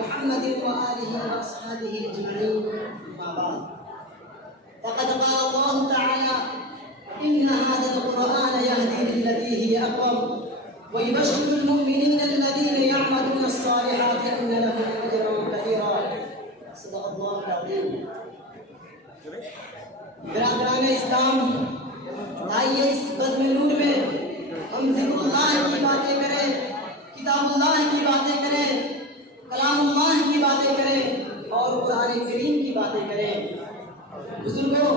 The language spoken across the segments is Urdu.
محمد وآله وأصحابه أجمعين. أما بعد، فقد قال الله تعالى: إن هذا القرآن يهدي للتي هي أقوم ويبشر المؤمنين الذين يعملون الصالحات أن لهم أجرا كبيرا. صدق الله العظيم. برادران اسلام، آئیے اس بزم نور میں ہم ذکر اللہ کی باتیں کریں، کتاب اللہ کی باتیں کریں، کلام اللہ کی باتیں کریں اور قرآن کریم کی باتیں کریں. بزرگوں،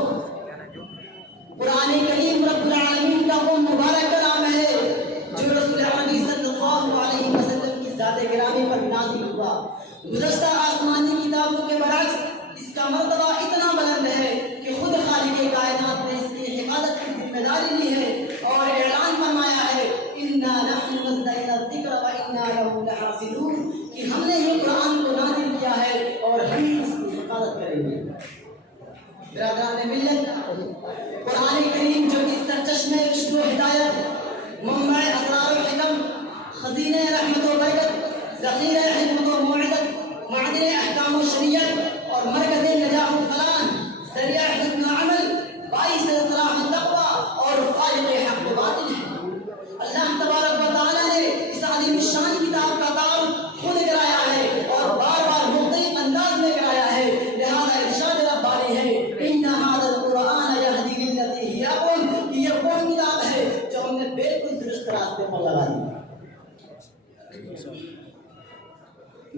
قرآن کریم رب العالمین کا وہ مبارک کلام ہے جو رسول اکرم صلی اللہ علیہ وسلم کی ذات گرامی پر نازل ہوا. گزشتہ آسمانی کتابوں کے برعکس اس کا مرتبہ اتنا بلند ہے کہ خود خالق کائنات نے اس کی حفاظت کی ذمہ داری لی ہے اور اعلان فرمایا ہے: انا نحن نزلنا الذکر وانا له لحافظون، کہ ہم نے یہ قرآن کو نازل کیا ہے اور ہم اس کی حفاظت کریں گے. برادران ملت، قرآن کریم جو کہ سرچشمہ رشد و ہدایت، منبع اسرار و حکم، خزینہ رحمت و برکت، ذخیرہ حکمت و موعظت، معدن احکام و شریعت اور مرکز نجاح و فلاح، ذریعہ حسن عمل، باعث صلاح التقوی اور خالق حق و باطل ہے. اللہ تبارک و تعالیٰ نے اس عظیم الشان کتاب کا تعارف خود کرایا ہے اور بار بار مختلف انداز میں کرایا ہے. لہذا ارشاد ربانی ہے: ان هذا القرآن يهدي للتي هي اقوم، کہ یہ وہ کتاب ہے جو ہم نے بالکل درست راستے پر لگا دی.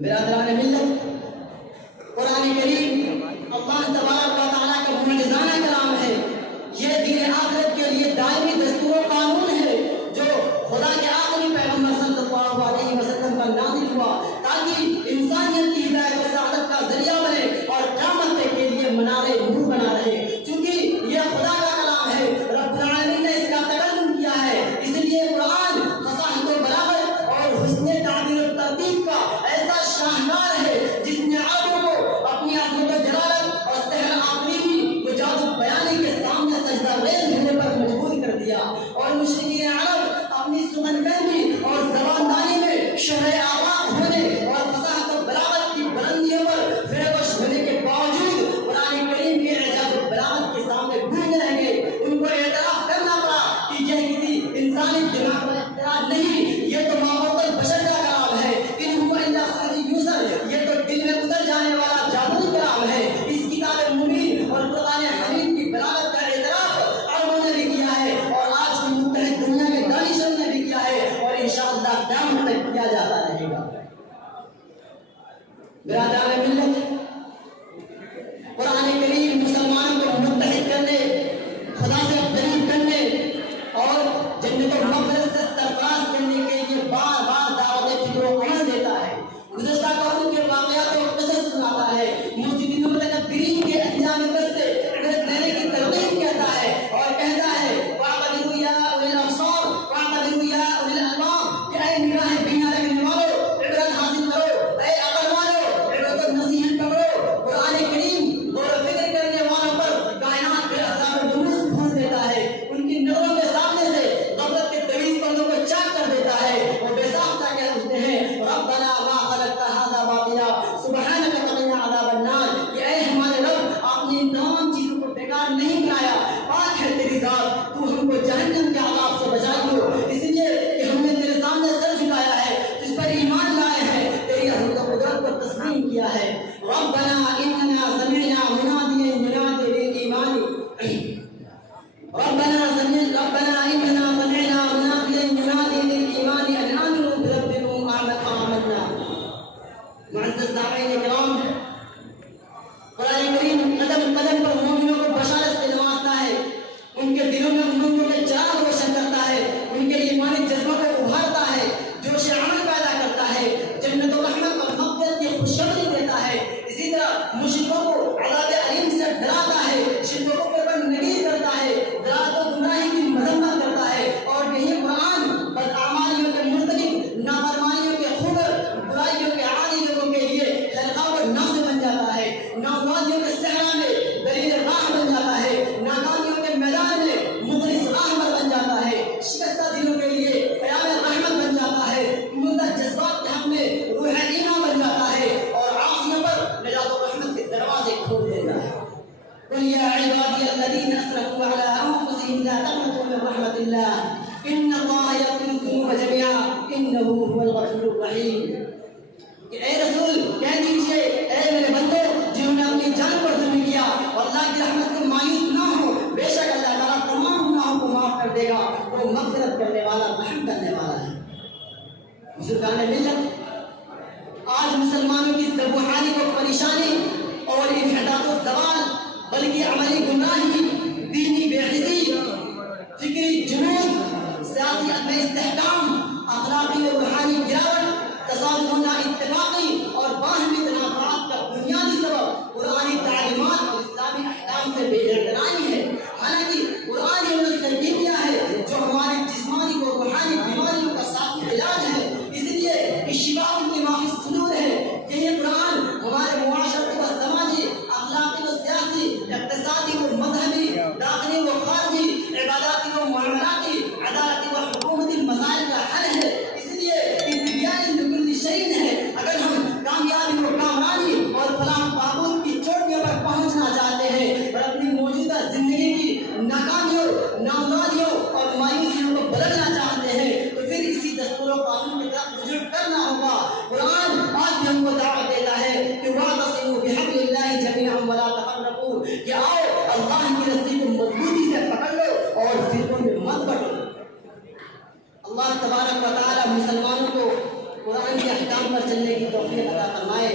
برادران ملت، قرآن کریم اللہ تبارک و تعالیٰ کا معجزانہ کلام ہے. یہ دین آخرت کے لیے دائمی دستور و قانون ہے جو خدا کے آخری پیغمبر صلی اللہ علیہ وسلم پر نازل ہوا تاکہ انسانیت کی ہدایت و سعادت کا ذریعہ بنے اور قیامت کے لیے منار نور بنا رہے. چونکہ یہ خدا کا کلام ہے، رب العالمین نے اس کا تکلم کیا ہے، اس لیے قرآن فصاحت و بلاغت اور حسن تعبیر و ترتیب کا ایسا شاہکار ہے جس نے عربوں کو اپنی عظمت و جلالت اور سحر آفریدی و جادو بیانی کے سامنے سجدہ ریز ہونے پر مجبور کر دیا اور مشرکین عرب اپنی سخن فہمی اور زبان دانی میں شرح آباد ہونے اور فصاحت و بلاغت کی بلندیوں پر فریبش ہونے کے باوجود قرآن کریم کے اعجاز و بلاغت کے سامنے گونگے رہ گئے. ان کو اعتراف کرنا پڑا کہ یہ کسی انسانی دماغ کا اختراع نہیں، یہ تو ماحول البشر کا کلام ہے. ان کو اللہ صحیح یوسر، یہ تو دل میں اتر جانے والا جادوئی کلام ہے. اس کتاب مبین اور قرآن حمید کی بلاغت کا اعتراف عربوں نے بھی کیا ہے اور آج کی متحد دنیا کے دانشوروں نے بھی کیا ہے اور انشاءاللہ قیامت تک کیا جاتا رہے گا. برادران ملت، قرآن کریم مسلمان کو متحد کرنے، خدا سے قریب کرنے اور جنت و مغفرت سے سرفراز کرنے کے لیے بار بار دعوت فکر و عمل دیتا ہے. گزشتہ قوموں کے واقعات و قصص سناتا ہے، محسنین و متکبرین کے انجام بد سے عبرت لینے کی ترغیب کرتا ہے اور کہتا ہے: وَاعْتَبِرُوا يَا أُولِي الْأَبْصَارِ وَاعْتَبِرُوا يَا أُولِي الْأَلْبَابِ، کہ اے نگاہ بینا رکھنے والو عبرت حاصل کرو، اے عقل والو عبرت و نصیحت کا الغفور الرحیم کہ اے رسول کہہ دیجئے اے میرے بندو جنہوں نے اپنی جان پر ظلم کیا اور اللہ کی رحمت سے مایوس نہ ہو، بے شک اللہ تعالیٰ تمام گناہوں کو معاف کر دے گا، وہ مغفرت کرنے والا رحم کرنے والا ہے۔ بزرگان ملت، آج مسلمانوں کی ذبحانی کو پریشانی اور انحطاط و زوال بلکہ عملی گمراہی، دینی بے حسی، فکری جنون، سیاسی عدم استحکام، اخلاقی و روحانی گراوٹ، تصادم نا اتفاقی اور باہمی تنازعات کا بنیادی سبب قرآنی تعلیمات اور اسلامی احکام سے بے اعتنائی ہے۔ حالانکہ قرآن نے ہمیں ترغیب دیا ہے جو ہماری جسمانی و روحانی بیماریوں کا ساتھ علاج ہے، اس لیے کہ شفاء لما فی الصدور ہے کہ یہ قرآن ہمارے معاشرتی و سماجی، اخلاقی و سیاسی، اقتصادی و مذہبی، داخلی و خارجی، عباداتی و معاملاتی، عدالتی و حکومتی مسائل کا حل ہے۔ اس لیے اگر ہم کامیابی و کامرانی اور فلاح بہبود کی چوٹیوں پر پہنچنا چاہتے ہیں اور اپنی موجودہ زندگی کی ناکامیوں، نامرادیوں اور مایوسیوں کو بدلنا چاہتے ہیں تو پھر اسی دستور و قانون کی طرف رجوع کرنا ہوگا۔ قرآن آج بھی ہم کو دعوت دیتا ہے کہ واعتصموا بحبل اللہ جمیعا ولا تفرقوا، کہ آؤ اللہ کی رسی کو مضبوطی سے پکڑ لو اور فرقوں میں مت بٹو۔ اللہ تبارک و تعالی مسلمانوں کو قرآن کے احکام پر چلنے کی توفیق عطا فرمائے۔